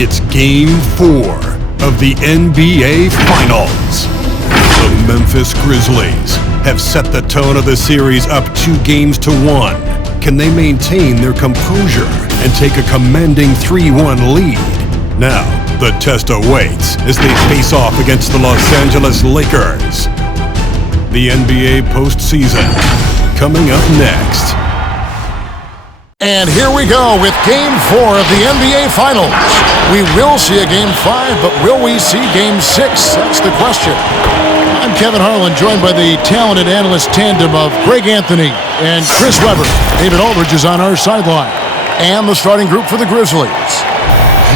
It's Game 4 of the NBA Finals. The Memphis Grizzlies have set the tone of the series up 2-1. Can they maintain their composure and take a commanding 3-1 lead? Now, the test awaits as they face off against the Los Angeles Lakers. The NBA postseason coming up next. And here we go with Game 4 of the NBA Finals. We will see a Game 5, but will we see Game 6? That's the question. I'm Kevin Harlan, joined by the talented analyst tandem of Greg Anthony and Chris Webber. David Aldridge is on our sideline. And the starting group for the Grizzlies.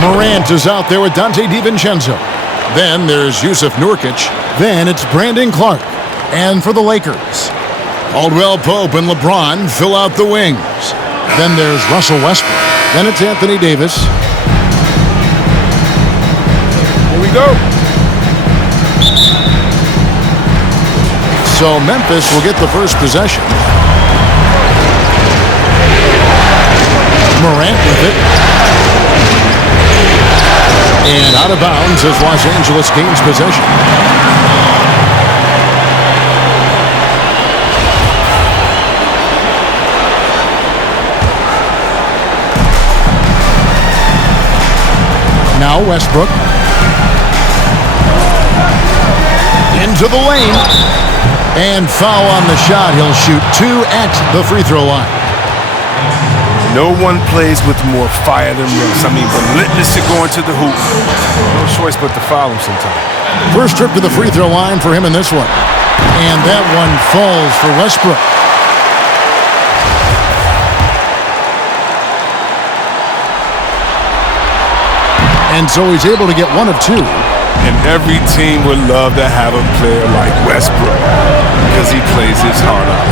Morant is out there with Dante DiVincenzo. Then there's Yusuf Nurkic. Then it's Brandon Clark. And for the Lakers, Caldwell Pope and LeBron fill out the wings. Then there's Russell Westbrook. Then it's Anthony Davis. Here we go. So Memphis will get the first possession. Morant with it. And out of bounds as Los Angeles gains possession. Now Westbrook. Into the lane. And foul on the shot. He'll shoot 2 at the free throw line. No one plays with more fire than Griz. I mean, relentless at going to the hoop. No choice but to foul him sometimes. First trip to the free throw line for him in this one. And that one falls for Westbrook. And so he's able to get 1 of 2. And every team would love to have a player like Westbrook because he plays his heart out.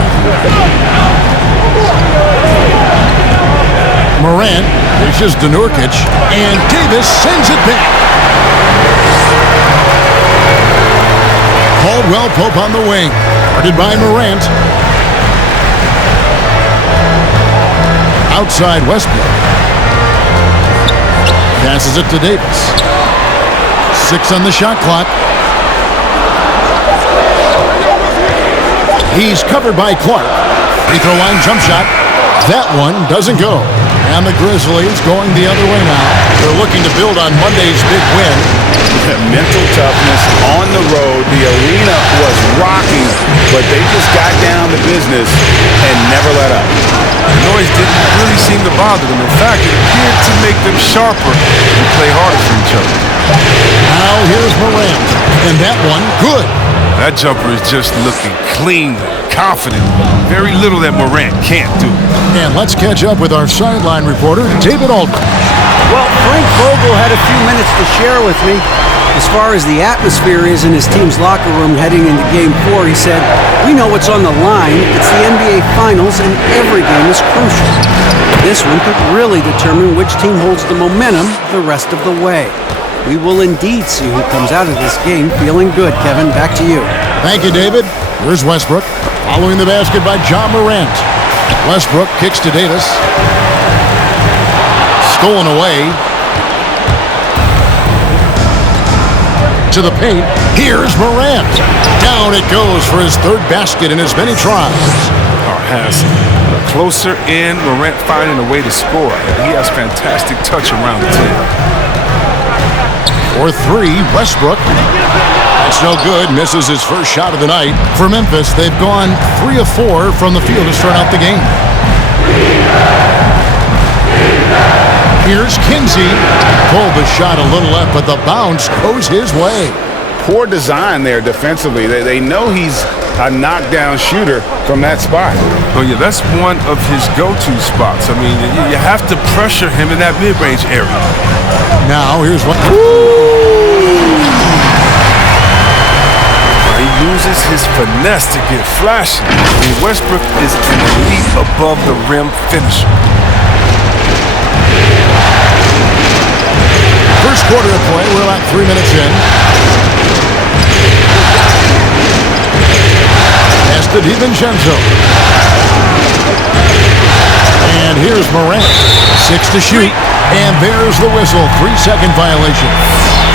Morant dishes to Nurkic, and Davis sends it back. Caldwell Pope on the wing, guarded by Morant. Outside Westbrook. Passes it to Davis. 6 on the shot clock. He's covered by Clark. Free throw line jump shot. That one doesn't go. And the Grizzlies going the other way now. They're looking to build on Monday's big win. Mental toughness on the road. The arena was rocking, but they just got down to business and never let up. The noise didn't really seem to bother them. In fact, it appeared to make them sharper and play harder for each other. Now here's Morant. And that one, good. That jumper is just looking clean, confident. Very little that Morant can't do. And let's catch up with our sideline reporter, David Aldridge. Well, Frank Vogel had a few minutes to share with me. As far as the atmosphere is in his team's locker room heading into Game 4, he said, "We know what's on the line. It's the NBA Finals, and every game is crucial. This one could really determine which team holds the momentum the rest of the way. We will indeed see who comes out of this game feeling good." Kevin, back to you. Thank you, David. Here's Westbrook, following the basket by John Morant. Westbrook kicks to Davis. Stolen away. To the paint. Here's Morant. Down it goes for his 3rd basket in as many tries. Or has closer in, Morant finding a way to score. He has fantastic touch around the table. For 3, Westbrook. That's no good. Misses his first shot of the night. For Memphis, they've gone 3 of 4 from the field to start out the game. Here's Kinsey. Pulled the shot a little left, but the bounce goes his way. Poor design there defensively. They know he's a knockdown shooter from that spot. Oh, yeah, that's one of his go-to spots. I mean, you have to pressure him in that mid-range area. Now, here's what... He uses his finesse to get flashy. I mean, Westbrook is an elite above-the-rim finisher. First quarter of play, we're about 3 minutes in. Pass to DiVincenzo. And here's Morant. 6 to shoot. And there's the whistle, 3-second violation.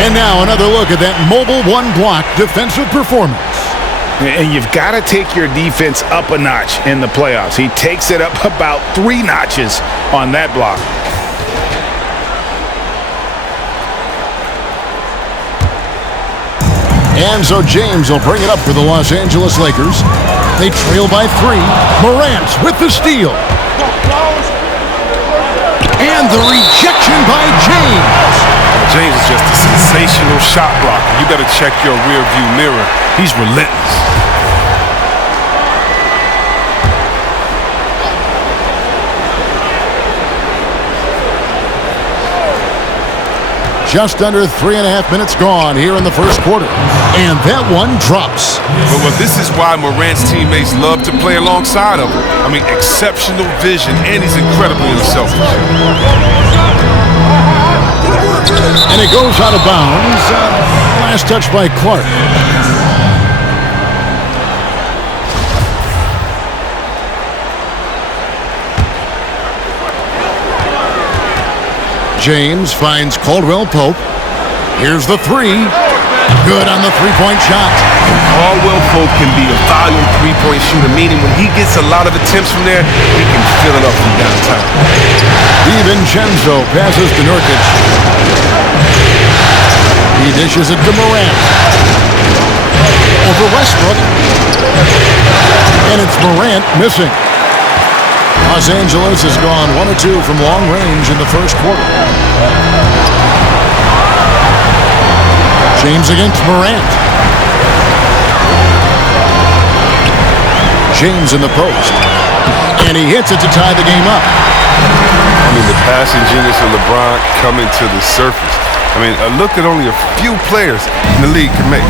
And now another look at that mobile one-block defensive performance. And you've got to take your defense up a notch in the playoffs. He takes it up about 3 notches on that block. And so James will bring it up for the Los Angeles Lakers. They trail by 3. Morant with the steal. And the rejection by James. James is just a sensational shot blocker. You better check your rear view mirror. He's relentless. Just under 3.5 minutes gone here in the first quarter. And that one drops. But this is why Morant's teammates love to play alongside of him. I mean, exceptional vision, and he's incredibly unselfish. And it goes out of bounds. Last touch by Clark. James finds Caldwell Pope. Here's the 3. Good on the three-point shot. Caldwell Pope can be a volume three-point shooter, meaning when he gets a lot of attempts from there, he can fill it up from downtown. DiVincenzo passes to Nurkic. He dishes it to Morant. Over Westbrook. And it's Morant missing. Los Angeles has gone 1 of 2 from long range in the first quarter. James against Morant. James in the post. And he hits it to tie the game up. I mean, the passing genius of LeBron coming to the surface. I mean, a look that only a few players in the league can make.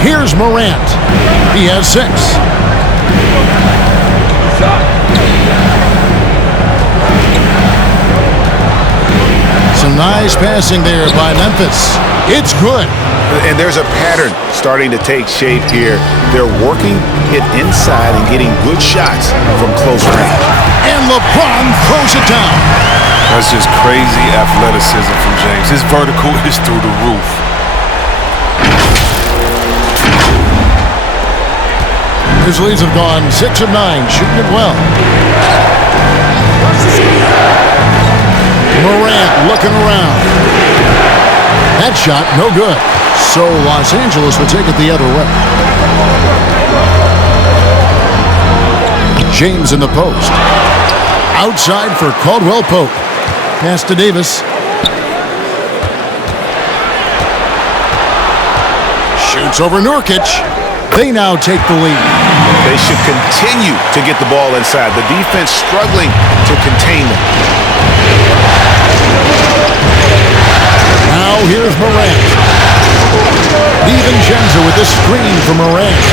Here's Morant. He has 6. Some nice passing there by Memphis. It's good. And there's a pattern starting to take shape here. They're working it inside and getting good shots from close range. And LeBron throws it down. That's just crazy athleticism from James. His vertical is through the roof. Grizzlies have gone 6 of 9, shooting it well. Morant looking around. That shot, no good. So Los Angeles will take it the other way. James in the post. Outside for Caldwell Pope. Pass to Davis. Shoots over Nurkic. They now take the lead. They should continue to get the ball inside. The defense struggling to contain them. Now here's Morant. DiVincenzo with the screen for Morant.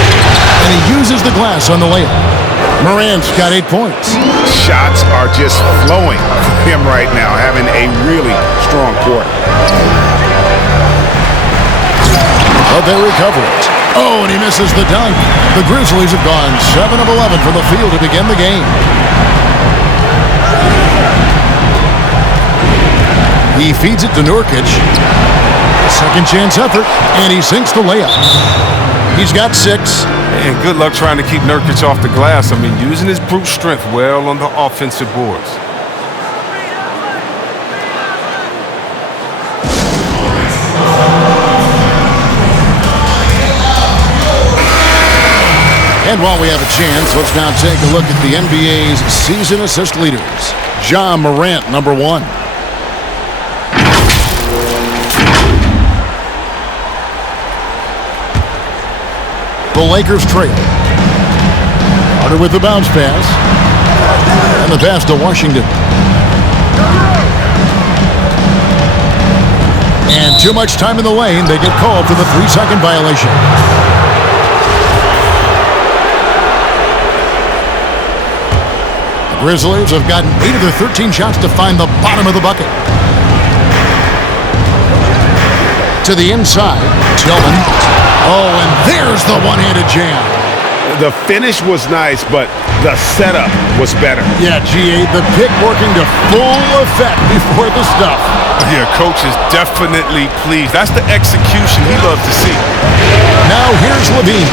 And he uses the glass on the layup. Morant's got 8 points. Shots are just flowing for him right now, having a really strong quarter. But they recover it. Oh, and he misses the dunk. The Grizzlies have gone 7 of 11 from the field to begin the game. He feeds it to Nurkic. Second chance effort, and he sinks the layup. He's got 6. And good luck trying to keep Nurkic off the glass. I mean, using his brute strength well on the offensive boards. And while we have a chance, let's now take a look at the NBA's season assist leaders. Ja Morant, number 1. The Lakers trail. Carter with the bounce pass. And the pass to Washington. And too much time in the lane. They get called for the 3-second violation. The Grizzlies have gotten 8 of their 13 shots to find the bottom of the bucket. To the inside. Tillman. Oh, and there's the one-handed jam. The finish was nice, but the setup was better. Yeah, GA, the pick working to full effect before the stuff. Yeah, coach is definitely pleased. That's the execution he loves to see. Now here's Levine.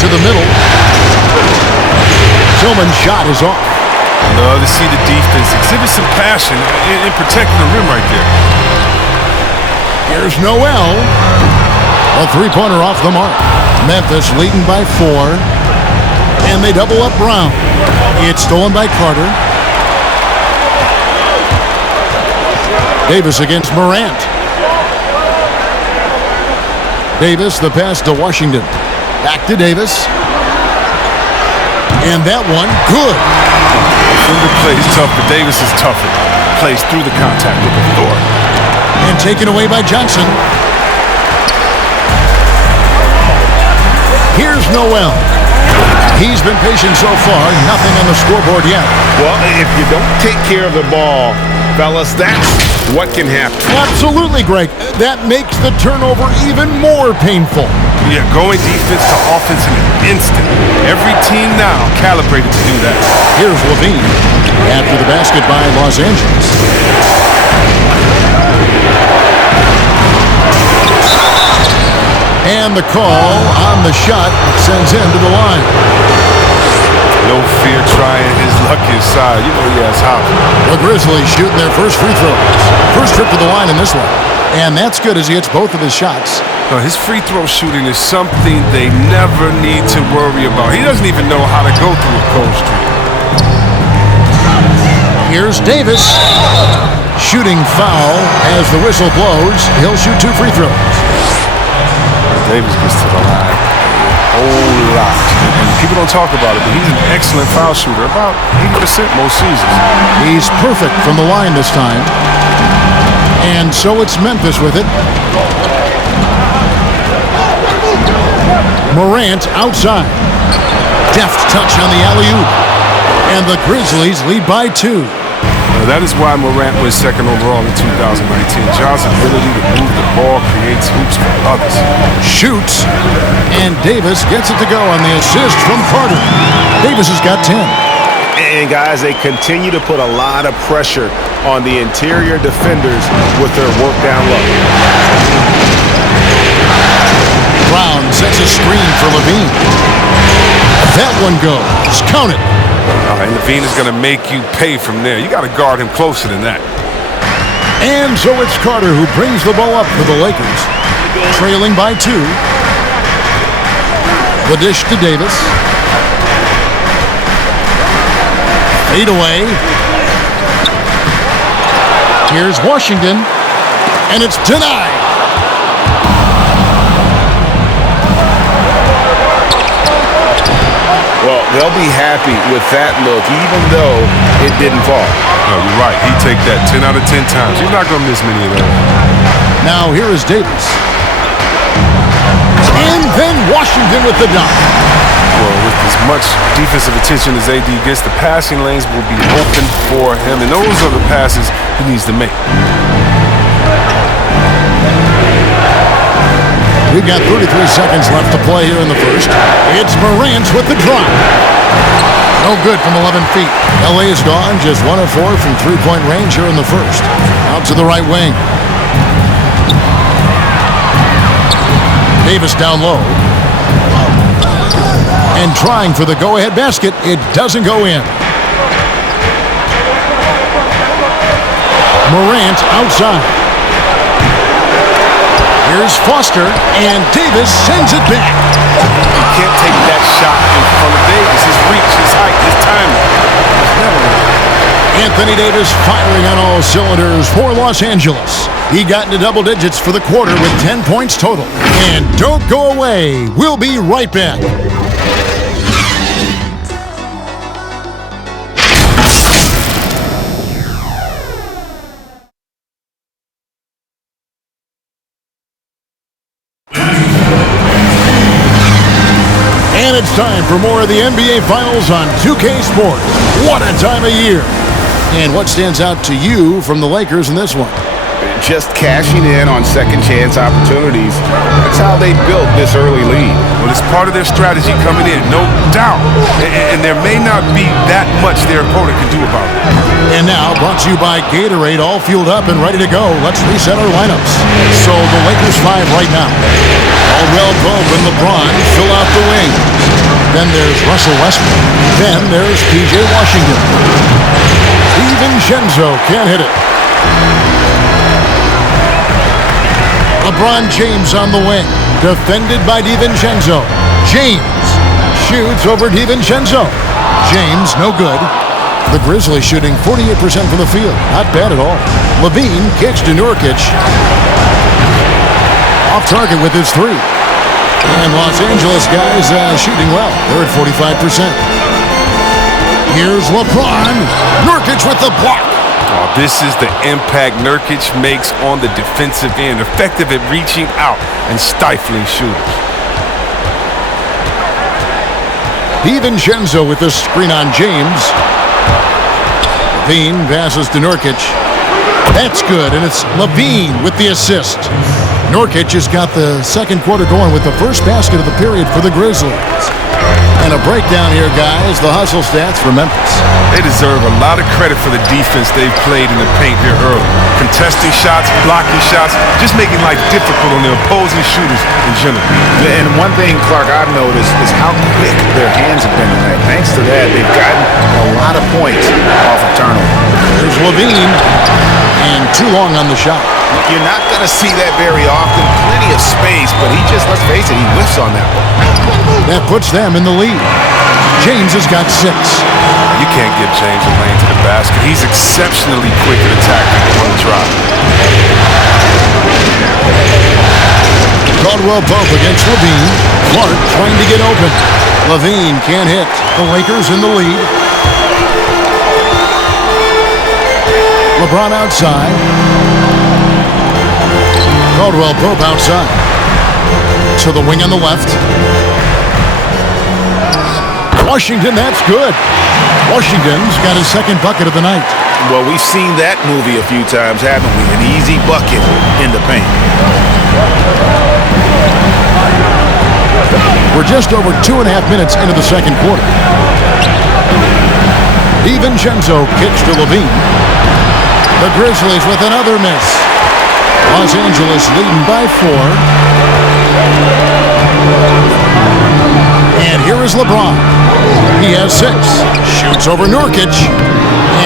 To the middle. Tillman's shot is off. Love to see the defense exhibit some passion in protecting the rim right there. Here's Noel. A three-pointer off the mark. Memphis leading by 4. And they double up Brown. It's stolen by Carter. Davis against Morant. Davis, the pass to Washington. Back to Davis. And that one, good. Defender plays tough, but Davis is tougher. Plays through the contact with authority. And taken away by Johnson. Here's Noel. He's been patient so far. Nothing on the scoreboard yet. Well, if you don't take care of the ball, fellas, that's what can happen. Absolutely, Greg. That makes the turnover even more painful. Yeah, going defense to offense in an instant. Every team now calibrated to do that. Here's Levine after the basket by Los Angeles. And the call on the shot sends him to the line. No fear trying his luckiest side. You know he has hops. The Grizzlies shooting their first free throws. First trip to the line in this one. And that's good as he hits both of his shots. No, his free throw shooting is something they never need to worry about. He doesn't even know how to go through a cold streak. Here's Davis. Shooting foul as the whistle blows. He'll shoot 2 free throws. Davis gets to the line a whole lot. And people don't talk about it, but he's an excellent foul shooter. About 80% most seasons. He's perfect from the line this time. And so it's Memphis with it. Morant outside. Deft touch on the alley-oop. And the Grizzlies lead by 2. That is why Morant was second overall in 2019. Ja's ability to move the ball creates hoops for others. Shoots. And Davis gets it to go on the assist from Carter. Davis has got 10. And guys, they continue to put a lot of pressure on the interior defenders with their work down low. Brown sets a screen for Levine. That one goes. Count it. And Levine is going to make you pay from there. You got to guard him closer than that. And so it's Carter who brings the ball up for the Lakers. Trailing by 2. The dish to Davis. Fade away. Here's Washington. And it's denied. Well, they'll be happy with that look, even though it didn't fall. No, you're right. He'd take that 10 out of 10 times. You're not going to miss many of those. Now here is Davis. And then Washington with the dunk. Well, with as much defensive attention as AD gets, the passing lanes will be open for him, and those are the passes he needs to make. We've got 33 seconds left to play here in the first. It's Morant with the drop. No good from 11 feet. LA is gone, just 1 of 4 from three-point range here in the first. Out to the right wing. Davis down low. And trying for the go-ahead basket. It doesn't go in. Morant outside. Here's Foster, and Davis sends it back. You can't take that shot in front of Davis. His reach, his height, his timing. Anthony Davis firing on all cylinders for Los Angeles. He got into double digits for the quarter with 10 points total. And don't go away. We'll be right back. And it's time for more of the NBA Finals on 2K Sports. What a time of year. And what stands out to you from the Lakers in this one? Just cashing in on second chance opportunities That's how they built this early lead. Well, it's part of their strategy coming in, no doubt. And there may not be that much their opponent can do about it. And now, brought to you by Gatorade, all fueled up and ready to go. Let's reset our lineups. So the Lakers 5 right now. Caldwell Pope and LeBron fill out the wing. Then there's Russell Westbrook. Then there's P.J. Washington. DiVincenzo can't hit it. LeBron James on the wing. Defended by DiVincenzo. James shoots over DiVincenzo. James, no good. The Grizzlies shooting 48% from the field. Not bad at all. Levine kicks to Nurkic. Off target with his three. And Los Angeles guys shooting well. They're at 45%. Here's LeBron. Nurkic with the block. Oh, this is the impact Nurkic makes on the defensive end. Effective at reaching out and stifling shooters. DiVincenzo with the screen on James. Levine passes to Nurkic. That's good, and it's Levine with the assist. Nurkic has got the second quarter going with the first basket of the period for the Grizzlies. And a breakdown here, guys. The hustle stats for Memphis. They deserve a lot of credit for the defense they've played in the paint here early. Contesting shots, blocking shots, just making life difficult on the opposing shooters in general. And one thing, Clark, I've noticed is how quick their hands have been tonight. Thanks to that, they've gotten a lot of points off of turnover. There's Levine, and too long on the shot. You're not going to see that very often. Plenty of space, but he just, let's face it, he whiffs on that one. That puts them in the lead. James has got 6. You can't get James a lane to the basket. He's exceptionally quick at attacking on the drive. Caldwell Pope against Levine. Clark trying to get open. Levine can't hit. The Lakers in the lead. LeBron outside. Caldwell Pope outside. To the wing on the left. Washington, that's good. Washington's got his second bucket of the night. Well, we've seen that movie a few times, haven't we? An easy bucket in the paint. We're just over 2.5 minutes into the second quarter. DiVincenzo kicks to Levine. The Grizzlies with another miss. Los Angeles leading by 4. And here is LeBron. He has 6. Shoots over Nurkic.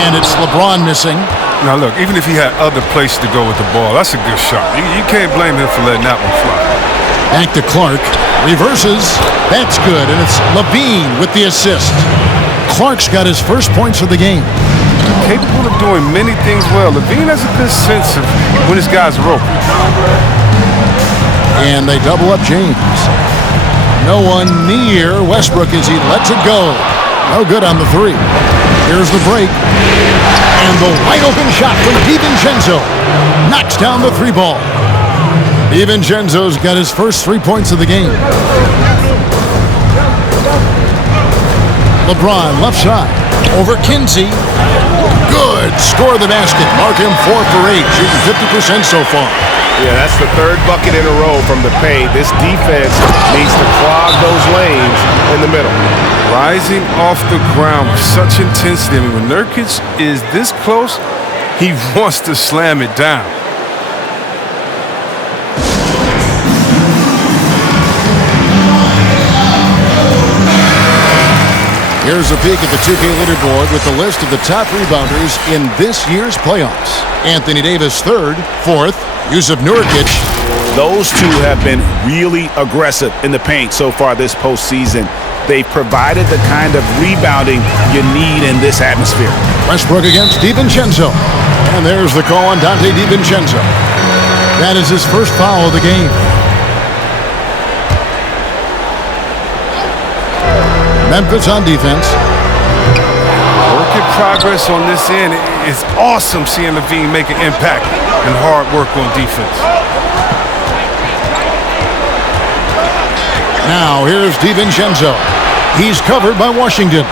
And it's LeBron missing. Now look, even if he had other places to go with the ball, that's a good shot. You can't blame him for letting that one fly. Back to Clark. Reverses. That's good. And it's Levine with the assist. Clark's got his first points of the game. Capable of doing many things well. Levine has a good sense of when his guys are open. And they double up James. No one near Westbrook as he lets it go. No good on the 3. Here's the break. And the wide open shot from DiVincenzo. Knocks down the 3 ball. DiVincenzo's got his first 3 points of the game. LeBron left side. Over Kinsey. Good. Score the basket. Mark him 4 for 8. Shooting 50% so far. Yeah, that's the 3rd bucket in a row from the paint. This defense needs to clog those lanes in the middle. Rising off the ground with such intensity. I mean, when Nurkic is this close, he wants to slam it down. Here's a peek at the 2K leaderboard with the list of the top rebounders in this year's playoffs. Anthony Davis 3rd, 4th, Yusuf Nurkic. Those two have been really aggressive in the paint so far this postseason. They've provided the kind of rebounding you need in this atmosphere. Westbrook against DiVincenzo. And there's the call on Dante DiVincenzo. That is his first foul of the game. Memphis on defense. Work in progress on this end. It's awesome seeing Levine make an impact and hard work on defense. Now here's DiVincenzo. He's covered by Washington.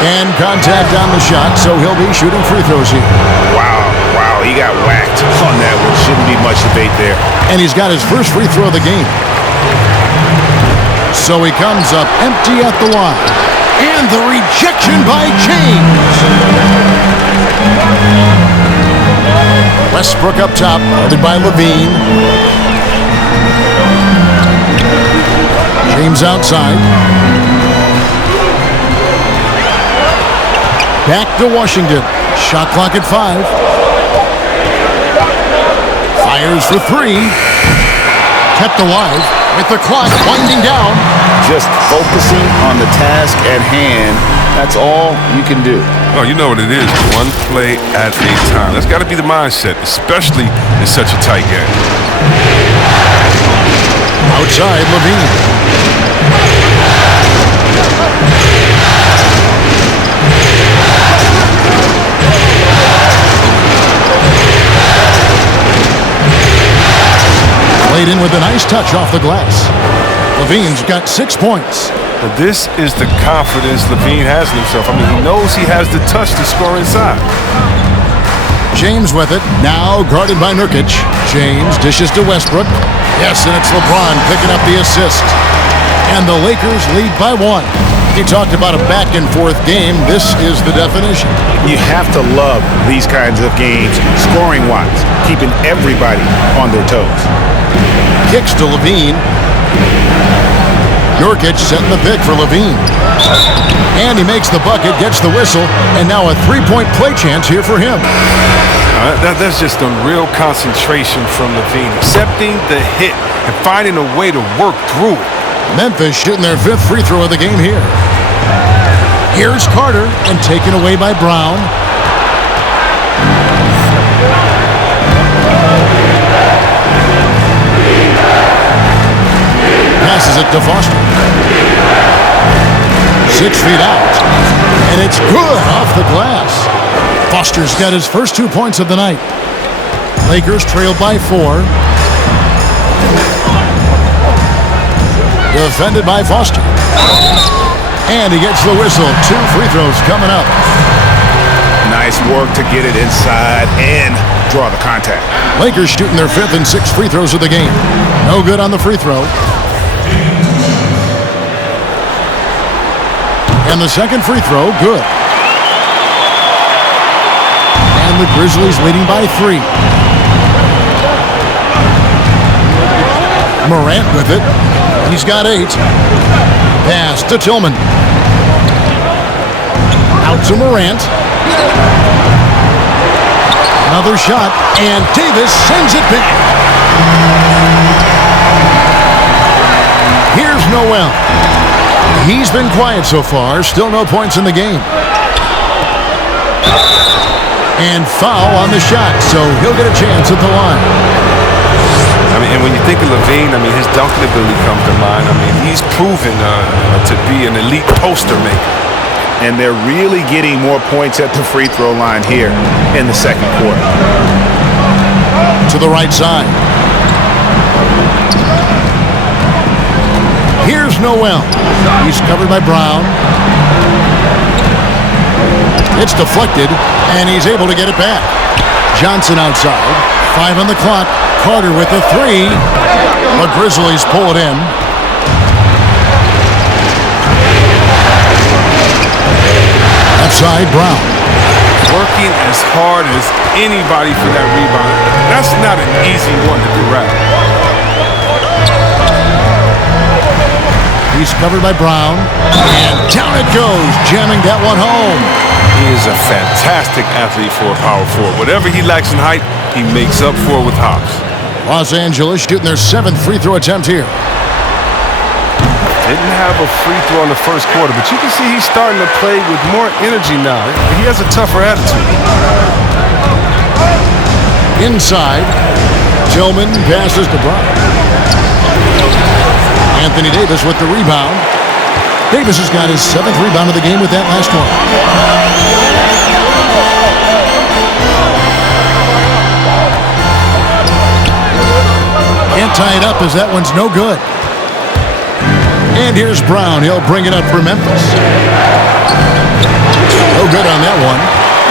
And contact on the shot, so he'll be shooting free throws here. Wow, he got whacked on that one. Shouldn't be much debate there. And he's got his first free throw of the game. So he comes up empty at the line. And the rejection by James. Westbrook up top, guarded by Levine. James outside. Back to Washington. Shot clock at 5. Fires for 3. Kept alive with the clock winding down. Just focusing on the task at hand. That's all you can do. Oh, you know what it is. One play at a time. That's got to be the mindset, especially in such a tight game. Outside, Levine. Played in with a nice touch off the glass. Levine's got 6 points. But this is the confidence Levine has in himself. I mean, he knows he has the touch to score inside. James with it, now guarded by Nurkic. James dishes to Westbrook. Yes, and it's LeBron picking up the assist. And the Lakers lead by 1. He talked about a back-and-forth game. This is the definition. You have to love these kinds of games, scoring-wise, keeping everybody on their toes. Kicks to Levine. Nurkic setting the pick for Levine. And he makes the bucket, gets the whistle, and now a three-point play chance here for him. That's just a real concentration from Levine. Accepting the hit and finding a way to work through it. Memphis shooting their 5th free throw of the game here. Here's Carter, and taken away by Brown. Passes it to Foster. 6 feet out. And it's good off the glass. Foster's got his first 2 points of the night. Lakers trailed by 4. Defended by Foster. And he gets the whistle. 2 free throws coming up. Nice work to get it inside and draw the contact. Lakers shooting their 5th and 6th free throws of the game. No good on the free throw. And the second free throw, good. And the Grizzlies leading by 3. Morant with it. He's got 8. Pass to Tillman. Out to Morant. Another shot, and Davis sends it back. Here's Noel. He's been quiet so far. Still no points in the game. And foul on the shot, so he'll get a chance at the line. I mean, and when you think of Levine, I mean, his dunking ability comes to mind. I mean, he's proven to be an elite poster maker. And they're really getting more points at the free throw line here in the second quarter. To the right side. Here's Noel. He's covered by Brown. It's deflected, and he's able to get it back. Johnson outside. 5 on the clock. Carter with the 3. The Grizzlies pull it in. Outside, Brown. Working as hard as anybody for that rebound. That's not an easy one to correct. He's covered by Brown. And down it goes, jamming that one home. He is a fantastic athlete for a power forward. Whatever he lacks in height, he makes up for it with hops. Los Angeles shooting their 7th free throw attempt here. Didn't have a free throw in the first quarter, but you can see he's starting to play with more energy now. He has a tougher attitude. Inside, Tillman passes to Brown. Anthony Davis with the rebound. Davis has got his 7th rebound of the game with that last one. Can't tie it up as that one's no good. And here's Brown. He'll bring it up for Memphis. No good on that one.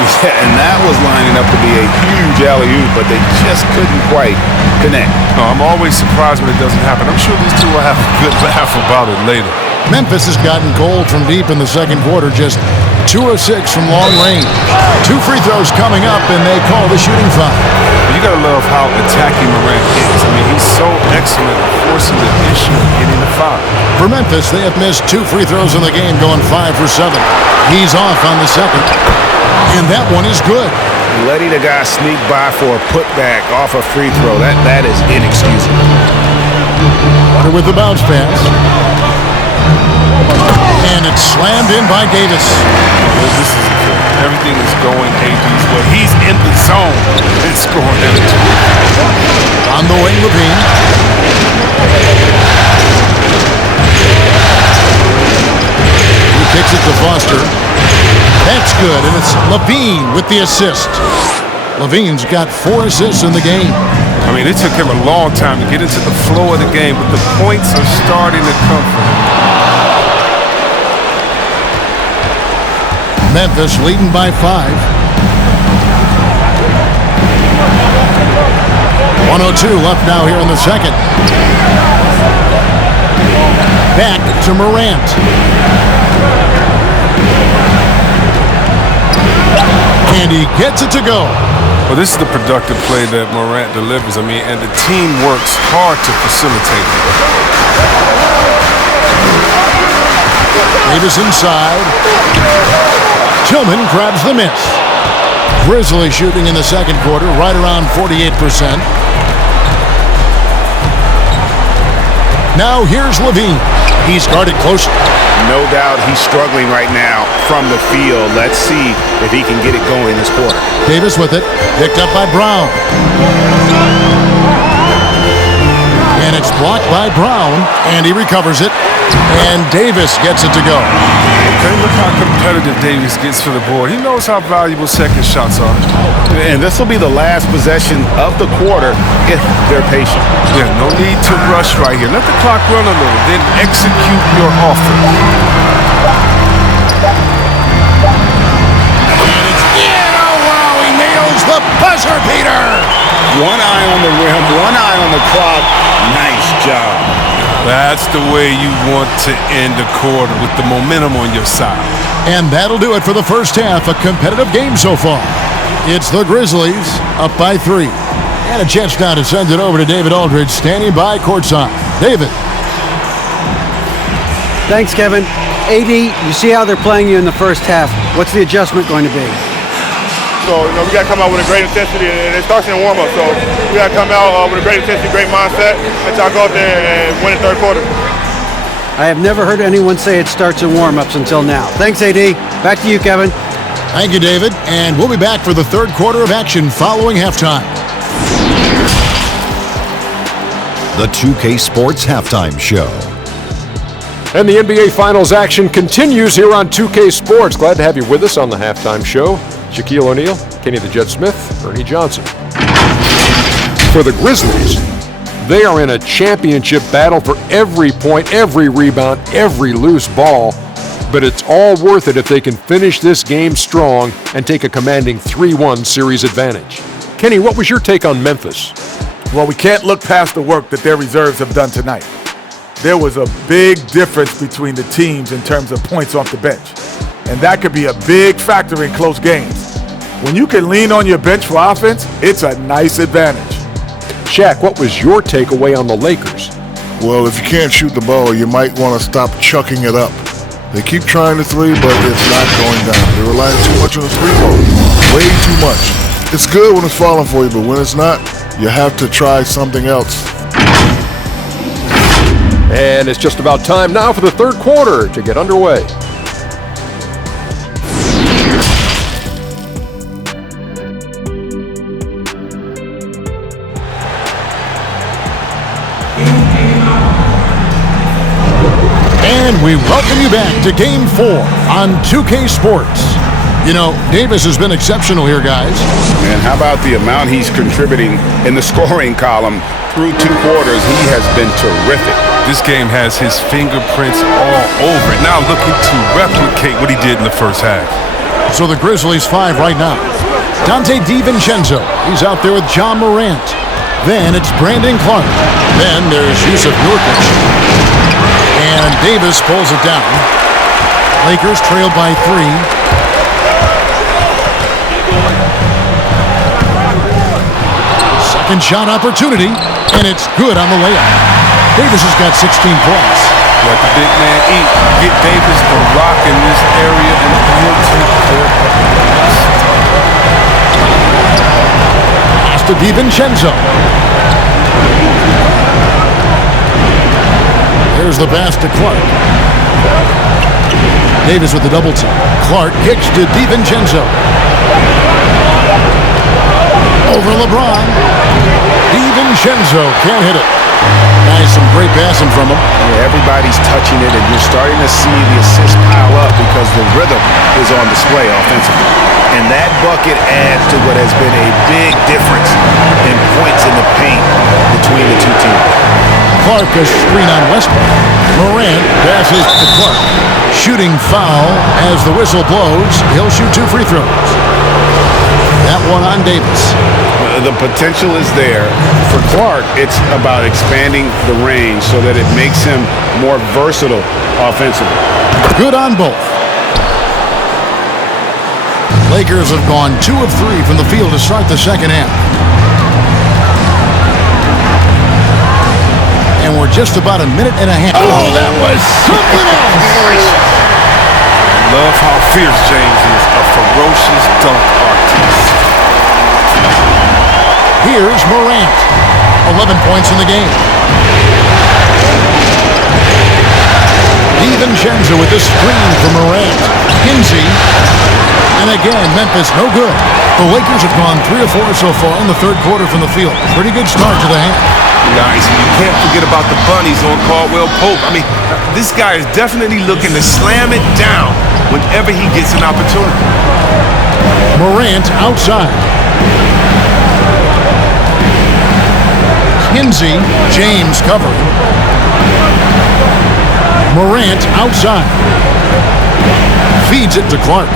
Yeah, and that was lining up to be a huge alley-oop, but they just couldn't quite connect. No, I'm always surprised when it doesn't happen. I'm sure these two will have a good laugh about it later. Memphis has gotten cold from deep in the second quarter, just 2 of 6 from long range. 2 free throws coming up, and they call the shooting foul. You gotta love how attacking Morant is. I mean, he's so excellent at forcing the issue and getting the foul. For Memphis, they have missed 2 free throws in the game, going 5 for 7. He's off on the second, and that one is good. Letting a guy sneak by for a putback off a free throw, that is inexcusable. Carter with the bounce pass. And it's slammed in by Davis. Well, this is everything is going AD's way. He's in the zone and scoring everything. On the wing, Levine. He kicks it to Foster. That's good, and it's Levine with the assist. Levine's got 4 assists in the game. I mean, it took him a long time to get into the flow of the game, but the points are starting to come from him. Memphis leading by 5. 1:02 left now here in the second. Back to Morant. And he gets it to go. Well, this is the productive play that Morant delivers. I mean, and the team works hard to facilitate it. Davis inside. Tillman grabs the miss. Grizzly shooting in the second quarter, right around 48%. Now here's Levine. He's guarded close. No doubt he's struggling right now from the field. Let's see if he can get it going this quarter. Davis with it. Picked up by Brown. And it's blocked by Brown. And he recovers it. And Davis gets it to go. Okay, look how competitive Davis gets for the board. He knows how valuable second shots are. And this will be the last possession of the quarter if they're patient. Yeah, no need to rush right here. Let the clock run a little, then execute your offense. And it's in! Oh, wow! He nails the buzzer beater! One eye on the rim, one eye on the clock. Nice job. That's the way you want to end the quarter, with the momentum on your side. And that'll do it for the first half. A competitive game so far. It's the Grizzlies up by 3. And a chance now to send it over to David Aldridge, standing by courtside. David. Thanks, Kevin. AD, you see how they're playing you in the first half. What's the adjustment going to be? So, we got to come out with a great intensity, and it starts in the warm-up. So, we got to come out with a great intensity, great mindset, and try to go out there and win the third quarter. I have never heard anyone say it starts in warm-ups until now. Thanks, AD. Back to you, Kevin. Thank you, David. And we'll be back for the third quarter of action following halftime. The 2K Sports Halftime Show. And the NBA Finals action continues here on 2K Sports. Glad to have you with us on the halftime show. Shaquille O'Neal, Kenny the Jet Smith, Ernie Johnson. For the Grizzlies, they are in a championship battle for every point, every rebound, every loose ball. But it's all worth it if they can finish this game strong and take a commanding 3-1 series advantage. Kenny, what was your take on Memphis? Well, we can't look past the work that their reserves have done tonight. There was a big difference between the teams in terms of points off the bench. And that could be a big factor in close games. When you can lean on your bench for offense, it's a nice advantage. Shaq, what was your takeaway on the Lakers? Well, if you can't shoot the ball, you might want to stop chucking it up. They keep trying the three, but it's not going down. They're relying too much on the three ball. Way too much. It's good when it's falling for you, but when it's not, you have to try something else. And it's just about time now for the third quarter to get underway. And we welcome you back to Game 4 on 2K Sports. You know, Davis has been exceptional here, guys. Man, how about the amount he's contributing in the scoring column through 2 quarters? He has been terrific. This game has his fingerprints all over it. Now looking to replicate what he did in the first half. So the Grizzlies 5 right now. Dante DiVincenzo. He's out there with John Morant. Then it's Brandon Clark. Then there's Yusuf Nurkic. And Davis pulls it down. Lakers trailed by 3. Second shot opportunity, and it's good on the layup. Davis has got 16 points. Let the big man eat. Get Davis the rock in this area, and he'll take care of it. Pass to DiVincenzo. There's the pass to Clark. Davis with the double team. Clark kicks to DiVincenzo. Over LeBron. DiVincenzo can't hit it. Nice, some great passing from him. Yeah, everybody's touching it, and you're starting to see the assists pile up because the rhythm is on display offensively. And that bucket adds to what has been a big difference in points in the paint between the two teams. Clark a screen on Westbrook. Morant passes to Clark. Shooting foul as the whistle blows. He'll shoot 2 free throws. That one on Davis. The potential is there. For Clark, it's about expanding the range so that it makes him more versatile offensively. Good on both. Lakers have gone 2 of 3 from the field to start the second half. And we're just about a minute and a half. Oh, that was something else. Love how fierce James is. A ferocious dunk artist. Here's Morant. 11 points in the game. DiVincenzo with the screen for Morant. Kinsey. And again, Memphis no good. The Lakers have gone 3 of 4 so far in the third quarter from the field. Pretty good start to the half. Nice. And you can't forget about the bunnies on Caldwell Pope. I mean, this guy is definitely looking to slam it down whenever he gets an opportunity. Morant outside. Kinsey, James covering. Morant outside. Feeds it to Clark.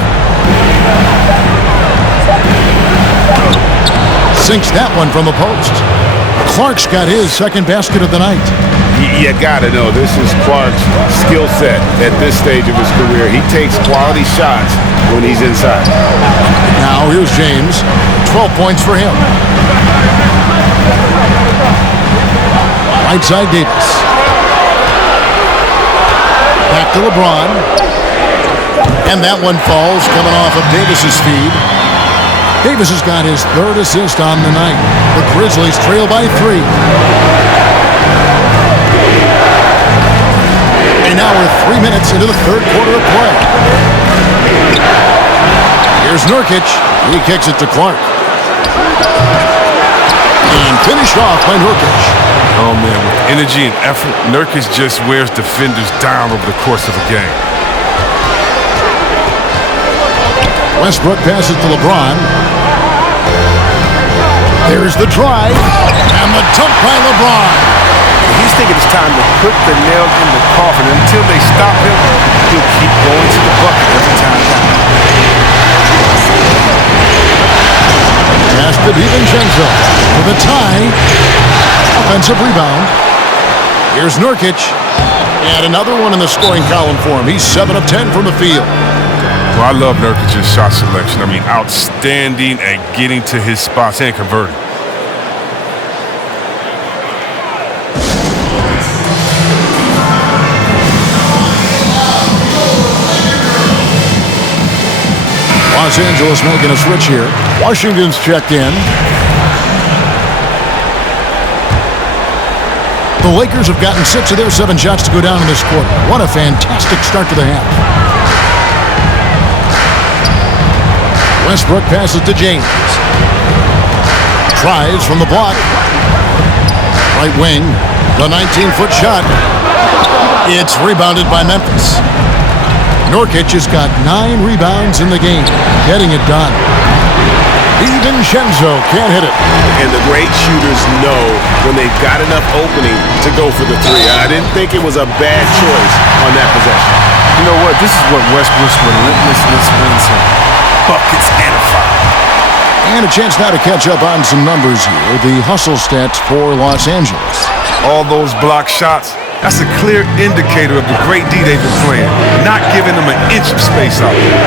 Sinks that one from the post. Clark's got his second basket of the night. You gotta know, this is Clark's skill set at this stage of his career. He takes quality shots when he's inside. Now here's James. 12 points for him. Right side Davis. Back to LeBron. And that one falls coming off of Davis's feed. Davis has got his 3rd assist on the night. The Grizzlies trail by 3. And now we're 3 minutes into the third quarter of play. Here's Nurkic. He kicks it to Clark. And finished off by Nurkic. Oh, man, with energy and effort, Nurkic just wears defenders down over the course of a game. Westbrook passes to LeBron. There's the drive. And the dunk by LeBron. He's thinking it's time to put the nail in the coffin. Until they stop him, he'll keep going to the bucket every time down. Pass to DiVincenzo for the tie. Offensive rebound. Here's Nurkic. And another one in the scoring column for him. He's 7 of 10 from the field. Well, I love Nurkic's shot selection. I mean, outstanding at getting to his spots and converting. Los Angeles making a switch here. Washington's checked in. The Lakers have gotten 6 of their 7 shots to go down in this quarter. What a fantastic start to the half. Westbrook passes to James. Tries from the block. Right wing. The 19-foot shot. It's rebounded by Memphis. Nurkic has got 9 rebounds in the game. Getting it done. DiVincenzo can't hit it. And the great shooters know when they've got enough opening to go for the 3. I didn't think it was a bad choice on that possession. You know what? This is what Westbrook's relentlessness wins him. buckets, and a foul. And a chance now to catch up on some numbers here. The hustle stats for Los Angeles. All those block shots, that's a clear indicator of the great D they've been playing, not giving them an inch of space out there.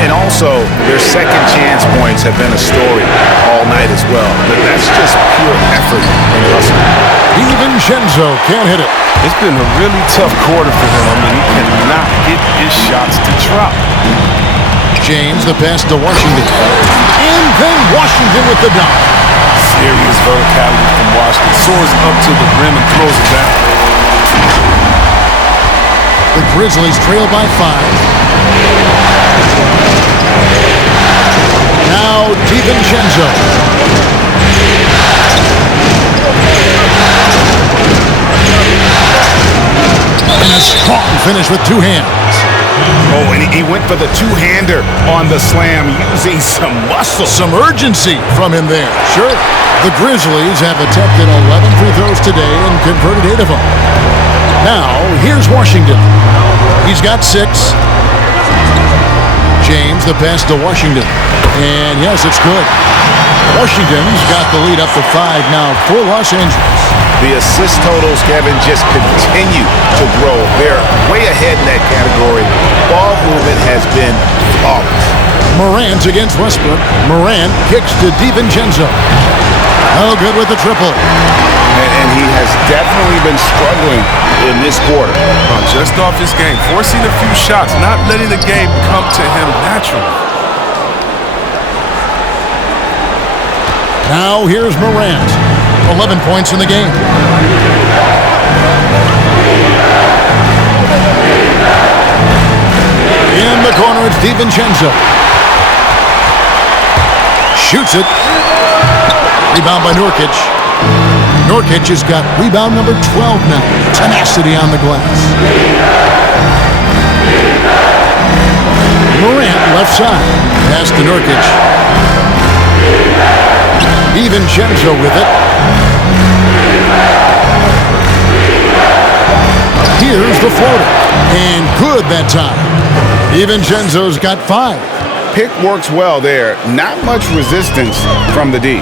And also, their second chance points have been a story all night as well. But that's just pure effort and hustle. DiVincenzo can't hit it. It's been a really tough quarter for him. I mean, he cannot get his shots to drop. James, the pass to Washington. And then Washington with the dunk. Serious verticality from Washington. Soars up to the rim and throws it back. The Grizzlies trail by 5. Now DiVincenzo. And a strong finish with two hands. Oh, and he went for the two-hander on the slam using some muscle. Some urgency from him there. Sure. The Grizzlies have attempted 11 free throws today and converted 8 of them. Now, here's Washington. He's got 6. James, the pass to Washington. And yes, it's good. Washington's got the lead up to 5 now for Los Angeles. The assist totals, Kevin, just continue to grow. They're way ahead in that category. Ball movement has been flawless. Morant against Westbrook. Morant kicks to DiVincenzo. Oh, good with the triple. And he has definitely been struggling in this quarter. Just off his game, forcing a few shots, not letting the game come to him naturally. Now here's Morant. 11 points in the game. In the corner, it's DiVincenzo. Shoots it. Rebound by Nurkic. Nurkic has got rebound number 12 now. Tenacity on the glass. Morant, left side. Pass to Nurkic. DiVincenzo with it. Here's the floater. And good that time. DiVincenzo's got 5. Pick works well there. Not much resistance from the D.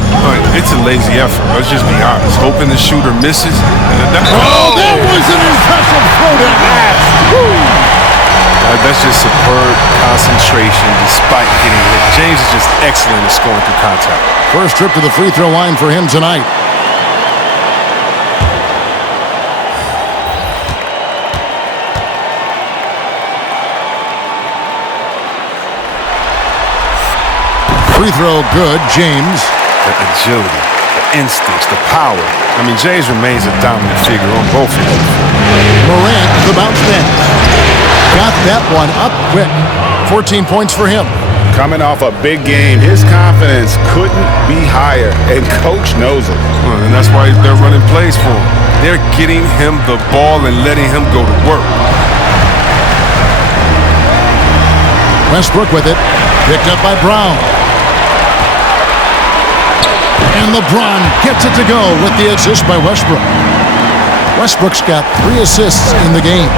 It's a lazy effort. Let's just be honest. Hoping the shooter misses. That was an impressive throwdown. That's just superb concentration despite getting hit. James is just excellent at scoring through contact. First trip to the free throw line for him tonight. Free throw good, James. The agility, the instincts, the power. I mean, James remains a dominant figure on both ends. Morant, the bounce back. Got that one up quick. 14 points for him. Coming off a big game, his confidence couldn't be higher, and coach knows it. And that's why they're running plays for him. They're getting him the ball and letting him go to work. Westbrook with it. Picked up by Brown. And LeBron gets it to go with the assist by Westbrook. Westbrook's got 3 assists in the game.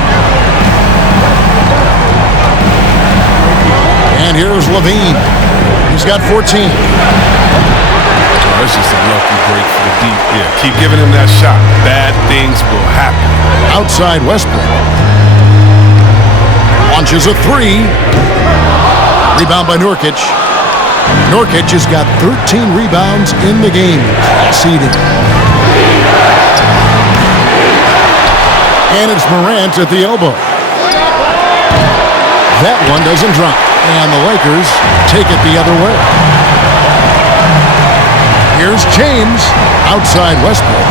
And here's Levine. He's got 14. That's just a lucky break for the deep. Yeah, keep giving him that shot. Bad things will happen. Outside Westbrook. Launches a 3. Rebound by Nurkic. Nurkic has got 13 rebounds in the game. Seeding. And it's Morant at the elbow. That one doesn't drop. And the Lakers take it the other way. Here's James outside Westbrook.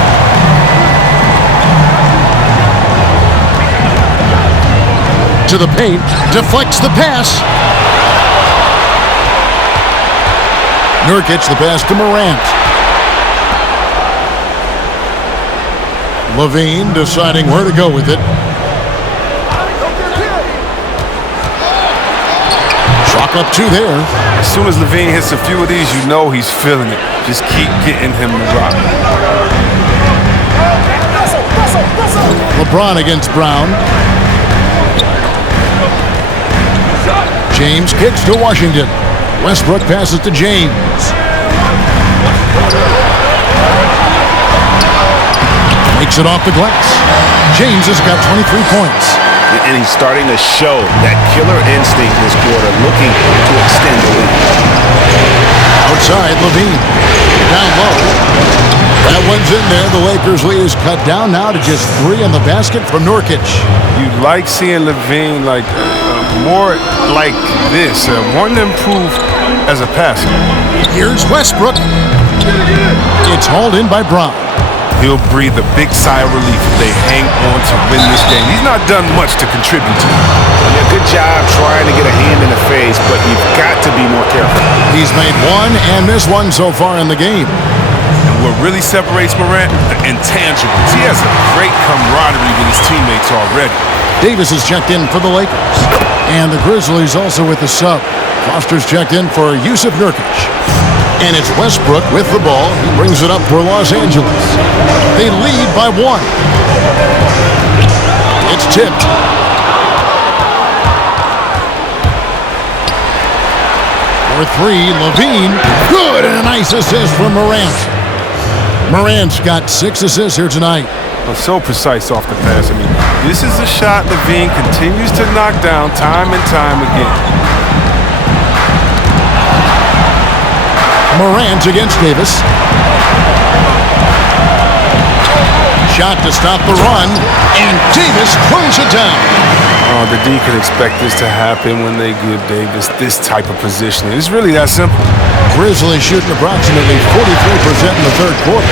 To the paint. Deflects the pass. Nurkic, the pass to Morant. Levine deciding where to go with it. Chalk up 2 there. As soon as Levine hits a few of these, you know he's feeling it. Just keep getting him the rock. LeBron against Brown. James kicks to Washington. Westbrook passes to James. Makes it off the glass. James has got 23 points. And he's starting to show that killer instinct this quarter, looking to extend the lead. Outside, Levine. Down low. That one's in there. The Lakers lead is cut down now to just 3 on the basket from Nurkic. You like seeing Levine more like this, wanting to improve as a passer. Here's Westbrook. It's hauled in by Brown. He'll breathe a big sigh of relief if they hang on to win this game. He's not done much to contribute to it. Yeah, good job trying to get a hand in the face, but you've got to be more careful. He's made one and missed one so far in the game. And what really separates Morant, the intangibles. He has a great camaraderie with his teammates already. Davis is checked in for the Lakers. And the Grizzlies also with the sub. Foster's checked in for Yusuf Nurkic. And it's Westbrook with the ball. He brings it up for Los Angeles. They lead by 1. It's tipped. For 3, Levine. Good, and a nice assist from Morant. Morant's got 6 assists here tonight. So precise off the pass. I mean, this is a shot Levine continues to knock down time and time again. Morant against Davis. Shot to stop the run, and Davis pulls it down. Oh, the D can expect this to happen when they give Davis this type of positioning. It's really that simple. Grizzlies shooting approximately 43% in the third quarter.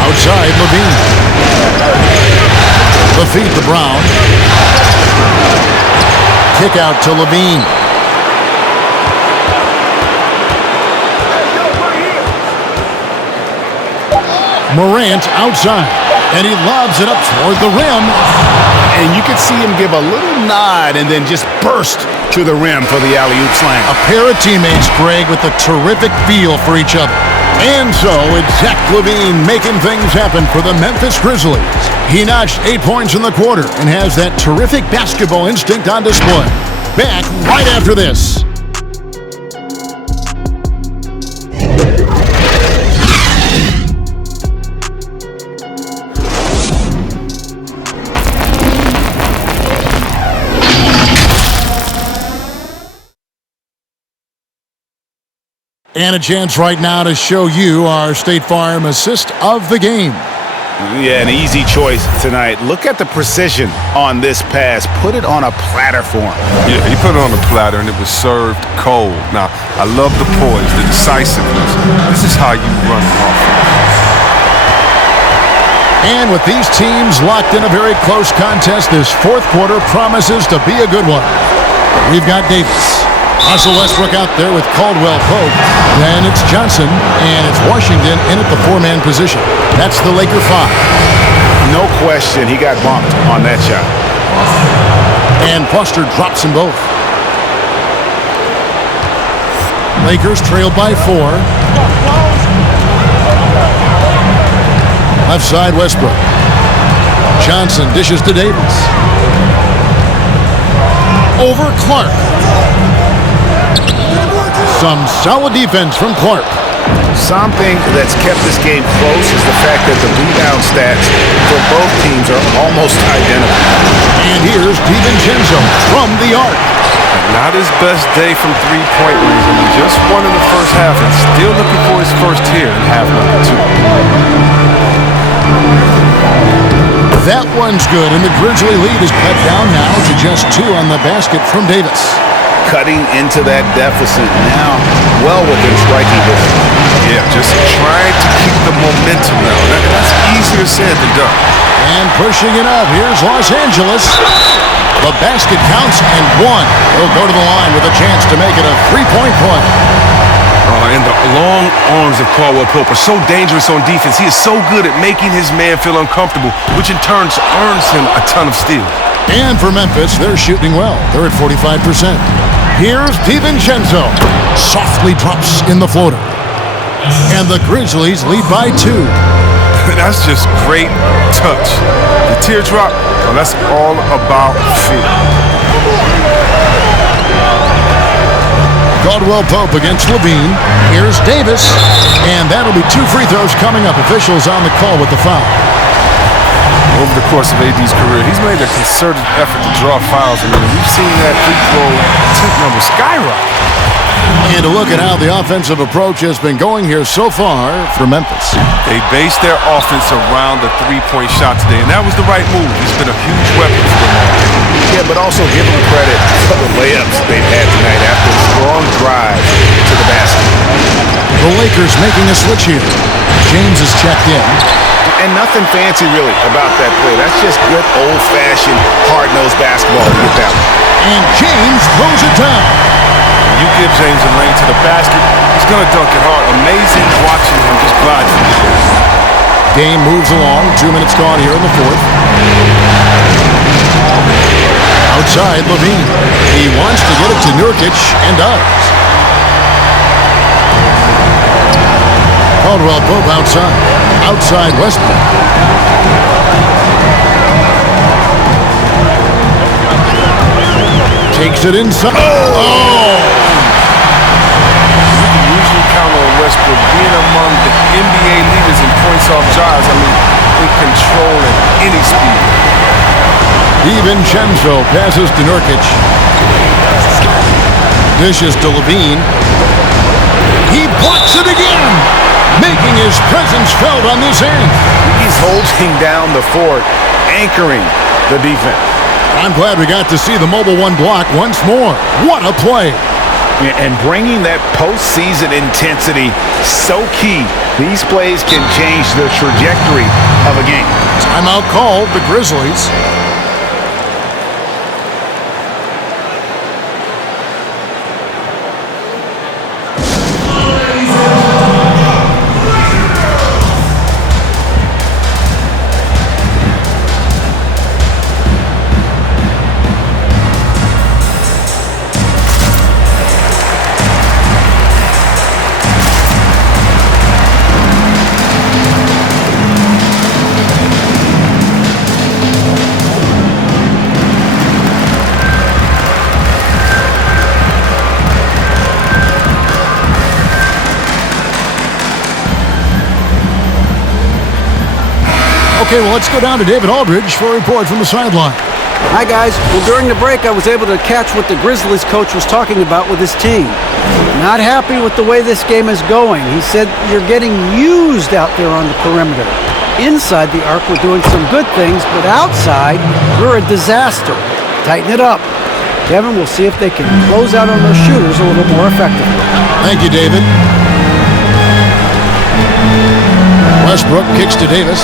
Outside, Levine. The feed to Brown. Kick out to Levine. Morant outside, and he lobs it up toward the rim. And you could see him give a little nod and then just burst to the rim for the alley-oop slam. A pair of teammates, Greg, with a terrific feel for each other. And so it's Zach LaVine making things happen for the Memphis Grizzlies. He notched 8 points in the quarter and has that terrific basketball instinct on display. Back right after this. And a chance right now to show you our State Farm assist of the game. Yeah, an easy choice tonight. Look at the precision on this pass. Put it on a platter for him. Yeah, he put it on a platter and it was served cold. Now, I love the poise, the decisiveness. This is how you run an offense. And with these teams locked in a very close contest, this fourth quarter promises to be a good one. We've got Davis. Russell Westbrook out there with Caldwell Pope. Then it's Johnson, and it's Washington in at the 4-man position. That's the Laker 5. No question, he got bumped on that shot. And Foster drops them both. Lakers trailed by 4. Left side, Westbrook. Johnson dishes to Davis. Over Clark. Some solid defense from Clark. Something that's kept this game close is the fact that the rebound stats for both teams are almost identical. And here's DiVincenzo from the arc. Not his best day from three-point range. I mean, just won in the first half and still looking for his first here in half number 2. That one's good, and the Grizzly lead is cut down now to just 2 on the basket from Davis. Cutting into that deficit now, well within striking distance. Yeah, just trying to keep the momentum now. That's easier said than done. And pushing it up, here's Los Angeles. The basket counts and 1. He'll go to the line with a chance to make it a 3-point play. And the long arms of Caldwell Pope are so dangerous on defense. He is so good at making his man feel uncomfortable, which in turn earns him a ton of steals. And for Memphis, they're shooting well. They're at 45%. Here's DiVincenzo. Softly drops in the floater. And the Grizzlies lead by 2. That's just great touch. The teardrop, well, that's all about feel. Caldwell Pope against Levine. Here's Davis. And that'll be 2 free throws coming up. Officials on the call with the foul. Over the course of AD's career, he's made a concerted effort to draw fouls. I mean, we've seen that free throw attempt number skyrocket. And a look at how the offensive approach has been going here so far for Memphis. They based their offense around the three-point shot today, and that was the right move. He's been a huge weapon for them all. Yeah, but also give them credit for the layups they've had tonight after a strong drive to the basket. The Lakers making a switch here. James is checked in. And nothing fancy really about that play. That's just good old-fashioned hard-nosed basketball to get that one. And James throws it down. You give James a lane to the basket, he's going to dunk it hard. Amazing watching him just glide through the ball. Game moves along. 2 minutes gone here in the fourth. Outside, Levine. He wants to get it to Nurkic and does. Caldwell Pope outside. Outside Westbrook. Takes it inside. Oh! You can usually count on Westbrook being among the NBA leaders in points off drives. I mean, in control at any speed. DiVincenzo passes to Nurkic. Dishes to Levine. He blocks it again, making his presence felt on this end. He's holding down the fort, anchoring the defense. I'm glad we got to see the mobile one block once more. What a play. And bringing that postseason intensity, so key. These plays can change the trajectory of a game. Timeout called, the Grizzlies. Okay, well, let's go down to David Aldridge for a report from the sideline. Hi, guys. Well, during the break, I was able to catch what the Grizzlies coach was talking about with his team. Not happy with the way this game is going. He said you're getting used out there on the perimeter. Inside the arc, we're doing some good things, but outside, we're a disaster. Tighten it up. Kevin, we'll see if they can close out on those shooters a little more effectively. Thank you, David. Westbrook kicks to Davis.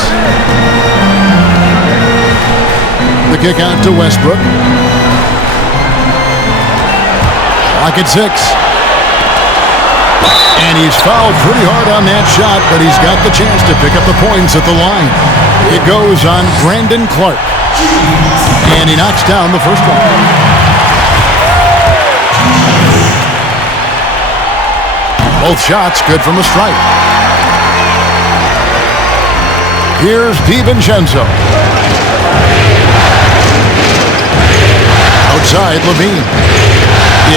The kick out to Westbrook. Clock at 6. And he's fouled pretty hard on that shot, but he's got the chance to pick up the points at the line. It goes on Brandon Clark. And he knocks down the first one. Both shots good from the stripe. Here's DiVincenzo. Outside, Levine.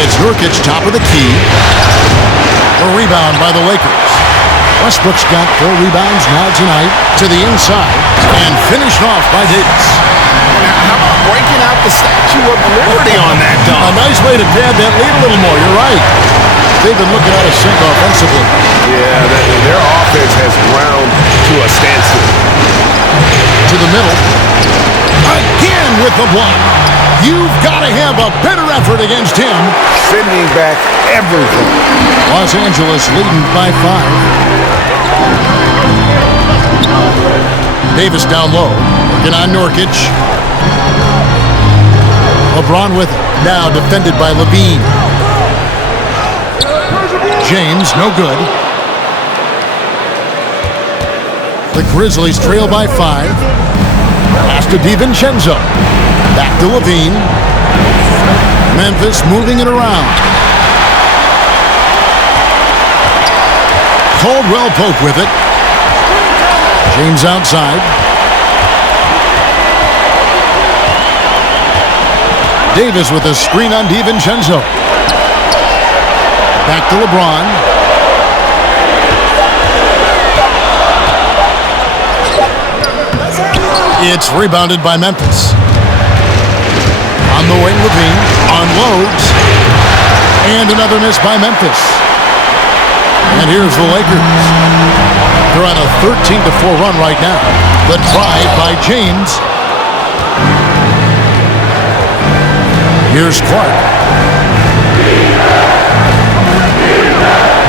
It's Nurkic, top of the key. A rebound by the Lakers. Westbrook's got 4 rebounds now tonight to the inside and finished off by Davis. How about breaking out the Statue of Liberty on that dunk? A nice way to pad that lead a little more. You're right. They've been looking out of sync offensively. Yeah, their offense has ground to a standstill. To the middle. Again with the block. You've got to have a better effort against him. Sending back everything. Los Angeles leading by 5. Davis down low. Working on Nurkic. LeBron with it. Now defended by Levine. James, no good. The Grizzlies trail by 5. Pass to DiVincenzo. Back to Levine. Memphis moving it around. Caldwell Pope with it. James outside. Davis with a screen on DiVincenzo. Back to LeBron. It's rebounded by Memphis. On the wing, Levine unloads. And another miss by Memphis. And here's the Lakers. They're on a 13-4 run right now. The drive by James. Here's Clark.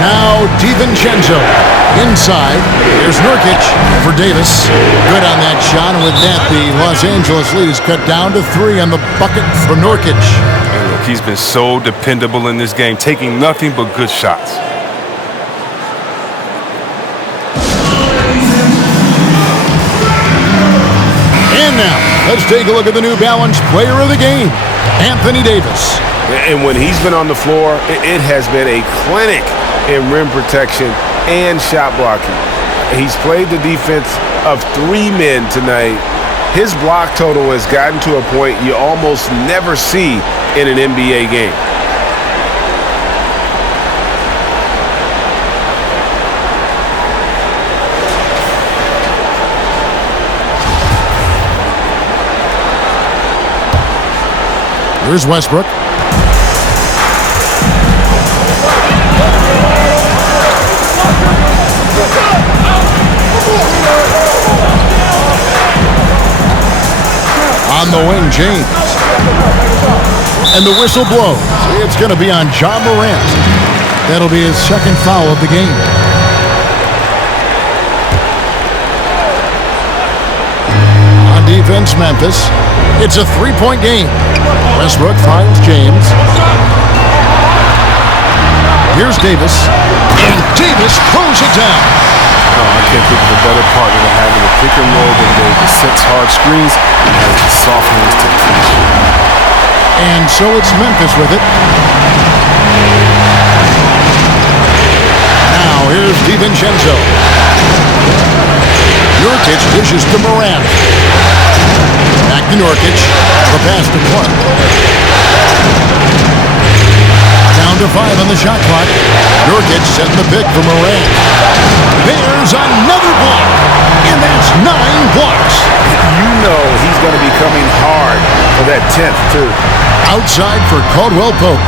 Now DiVincenzo. Inside. Here's Nurkic for Davis. Good on that shot. And with that, the Los Angeles lead is cut down to 3 on the bucket for Nurkic. And look, he's been so dependable in this game, taking nothing but good shots. And now, let's take a look at the New Balance player of the game, Anthony Davis. And when he's been on the floor, it has been a clinic in rim protection and shot blocking. He's played the defense of 3 men tonight. His block total has gotten to a point you almost never see in an NBA game. Here's Westbrook. On the wing, James. And the whistle blows. It's going to be on Ja Morant. That'll be his second foul of the game. On defense, Memphis. It's a 3-point game. Westbrook finds James. Here's Davis. And Davis throws it down. Oh, I can't think of a better partner than having a pick and roll than Davis. Sets hard screens and has the soft hands to finish. And so it's Memphis with it. Now here's DiVincenzo. Nurkic dishes to Morant. Back to Nurkic. The pass to Clark. Down to 5 on the shot clock. Nurkic setting the pick for Morant. There's another block. And that's 9 blocks. You know he's going to be coming hard for that 10th, too. Outside for Caldwell Pope.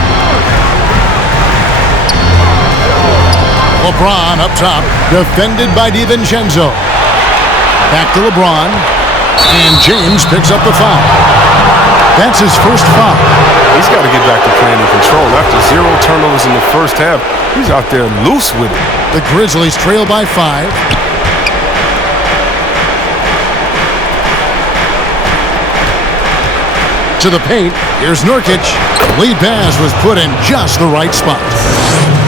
LeBron up top. Defended by DiVincenzo. Back to LeBron. And James picks up the foul. That's his first foul. He's got to get back to playing in control. After 0 turnovers in the first half, he's out there loose with it. The Grizzlies trail by 5. To the paint, here's Nurkic. Lead pass was put in just the right spot.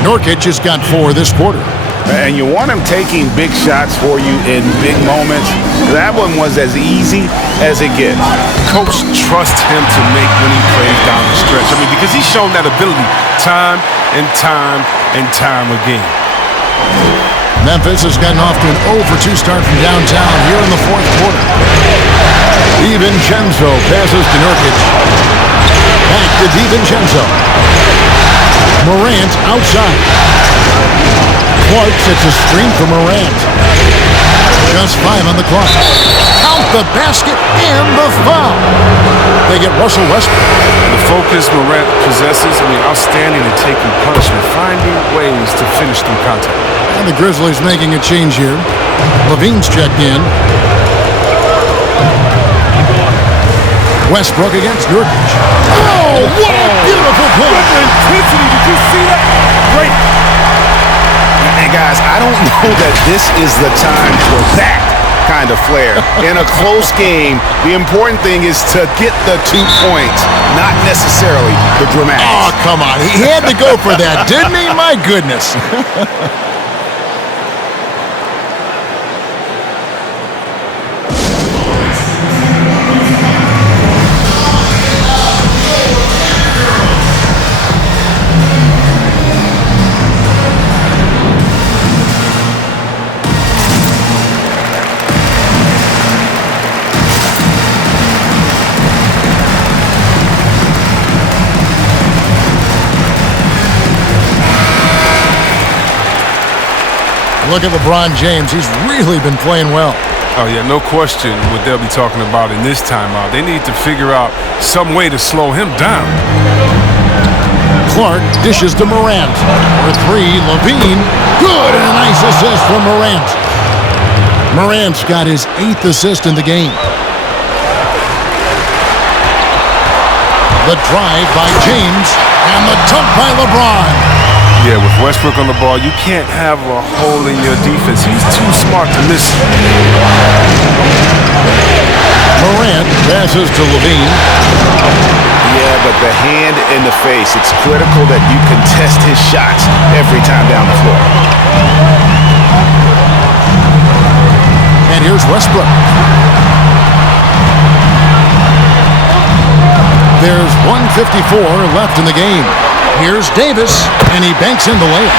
Nurkic has got 4 this quarter. And you want him taking big shots for you in big moments. That one was as easy as it gets. Coach trusts him to make winning plays down the stretch. I mean, because he's shown that ability time and time and time again. Memphis has gotten off to an 0-for-2 start from downtown here in the 4th quarter. DiVincenzo passes to Nurkic. Back to DiVincenzo. Morant outside. Clark sets a screen for Morant. Just 5 on the clock. Count the basket and the foul. They get Russell Westbrook. The focus Morant possesses, outstanding at taking punishment, finding ways to finish through contact. And the Grizzlies making a change here. Levine's checked in. Westbrook against Nurkic. Oh, what a beautiful play. What intensity. Did you see that? Great. And guys, I don't know that this is the time for that kind of flair. In a close game, the important thing is to get the 2 points, not necessarily the dramatics. Oh, come on. He had to go for that, didn't he? My goodness. Look at LeBron James. He's really been playing well. Oh, yeah, no question what they'll be talking about in this timeout. They need to figure out some way to slow him down. Clark dishes to Morant. For three, Levine. Good, and a nice assist from Morant. Morant's got his 8th assist in the game. The drive by James, and the dunk by LeBron. Yeah, with Westbrook on the ball, you can't have a hole in your defense. He's too smart to miss it. Morant passes to Levine. Yeah, but the hand in the face, it's critical that you contest his shots every time down the floor. And here's Westbrook. There's 1:54 left in the game. Here's Davis, and he banks in the layup.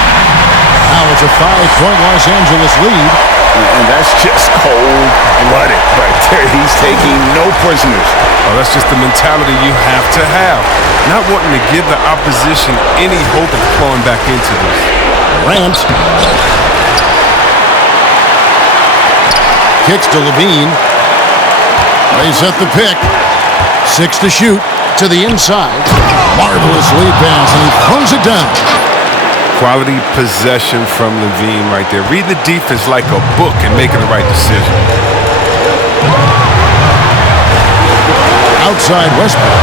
Now it's a 5-point Los Angeles lead. And that's just cold-blooded right there. He's taking no prisoners. Oh, that's just the mentality you have to have. Not wanting to give the opposition any hope of clawing back into this. Morant kicks to Levine. Lays up the pick. 6 to shoot. To the inside. Marvelous lead pass, and he throws it down. Quality possession from Levine right there. Read the defense like a book and making the right decision. Outside Westbrook.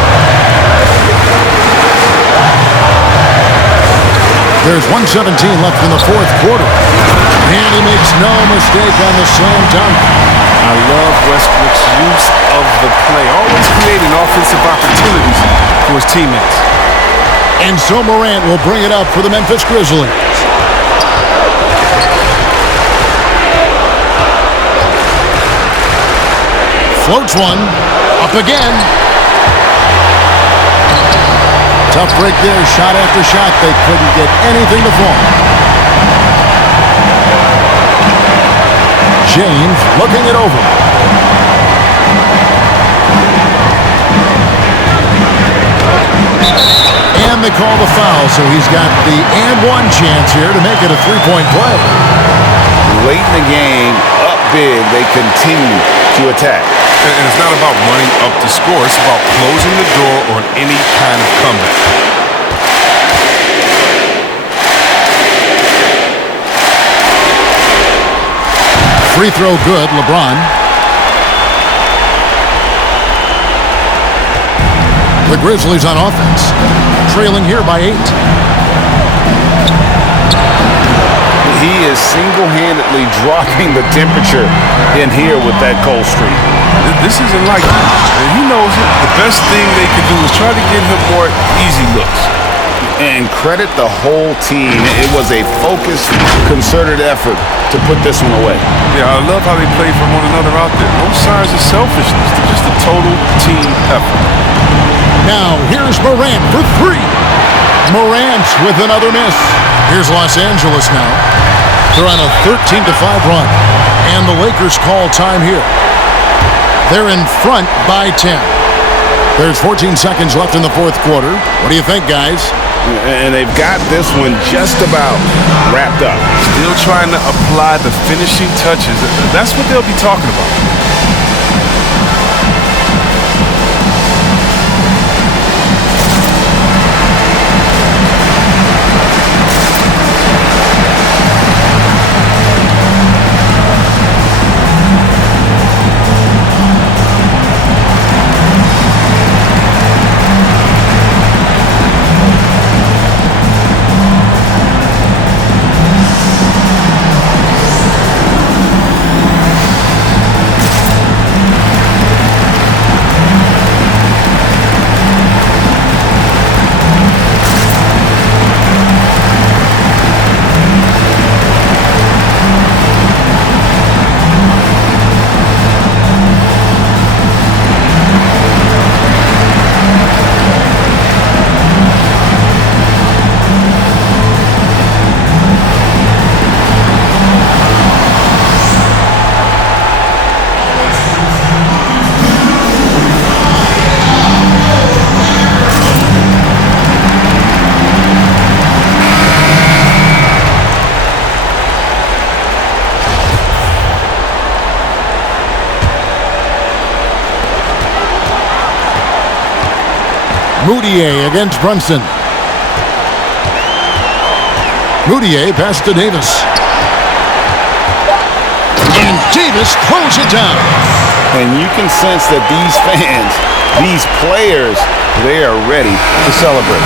There's 1:17 left in the 4th quarter. And he makes no mistake on the slam dunk. I love Westbrook's use of the play, always creating offensive opportunities for his teammates. And so Morant will bring it up for the Memphis Grizzlies. Floats one, up again. Tough break there, shot after shot. They couldn't get anything to fall. James looking it over. And they call the foul, so he's got the and-one chance here to make it a 3-point play. Late in the game, up big, they continue to attack. And it's not about running up to score. It's about closing the door on any kind of comeback. Free throw good, LeBron. The Grizzlies on offense, trailing here by 8. He is single-handedly dropping the temperature in here with that cold streak. This isn't like him, and he knows it. The best thing they could do is try to get him more easy looks. And credit the whole team. It was a focused, concerted effort to put this one away. Yeah, I love how they play for one another out there. No signs of selfishness. They're just a total team effort. Now, here's Morant for 3. Morant with another miss. Here's Los Angeles now. They're on a 13-5 run. And the Lakers call time here. They're in front by 10. There's 14 seconds left in the 4th quarter. What do you think, guys? And they've got this one just about wrapped up. Still trying to apply the finishing touches. That's what they'll be talking about. Moutier against Brunson. Moutier pass to Davis. And Davis throws it down. And you can sense that these fans, these players, they are ready to celebrate.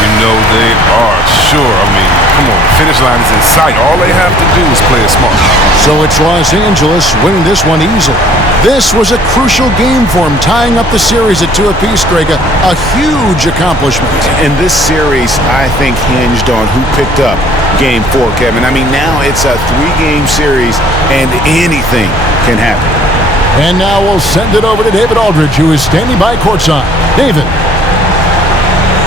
You know they are, sure. I mean, come on, the finish line is in sight. All they have to do is play it smart. So it's Los Angeles winning this one easily. This was a crucial game for them, tying up the series at 2 apiece, Greg. A huge accomplishment. And this series, I think, hinged on who picked up Game 4, Kevin. I mean, now it's a 3-game series, and anything can happen. And now we'll send it over to David Aldridge, who is standing by courtside. David.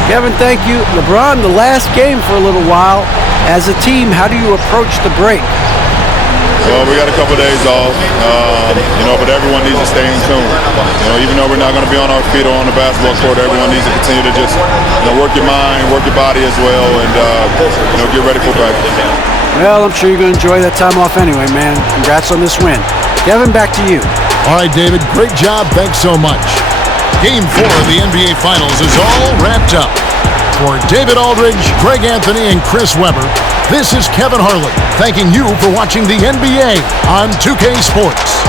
Kevin, thank you. LeBron, the last game for a little while. As a team, how do you approach the break? Well, we got a couple days off, but everyone needs to stay in tune. Even though we're not going to be on our feet or on the basketball court, everyone needs to continue to just work your mind, work your body as well, and get ready for practice. Well, I'm sure you're going to enjoy that time off anyway, man. Congrats on this win. Kevin, back to you. All right, David, great job. Thanks so much. Game 4 of the NBA Finals is all wrapped up. For David Aldridge, Greg Anthony, and Chris Webber, this is Kevin Harlan thanking you for watching the NBA on 2K Sports.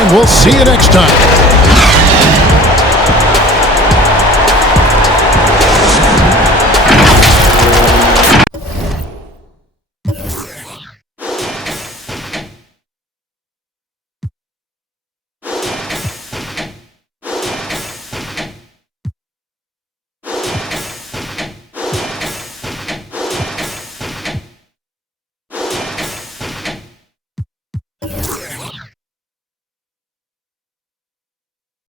And we'll see you next time.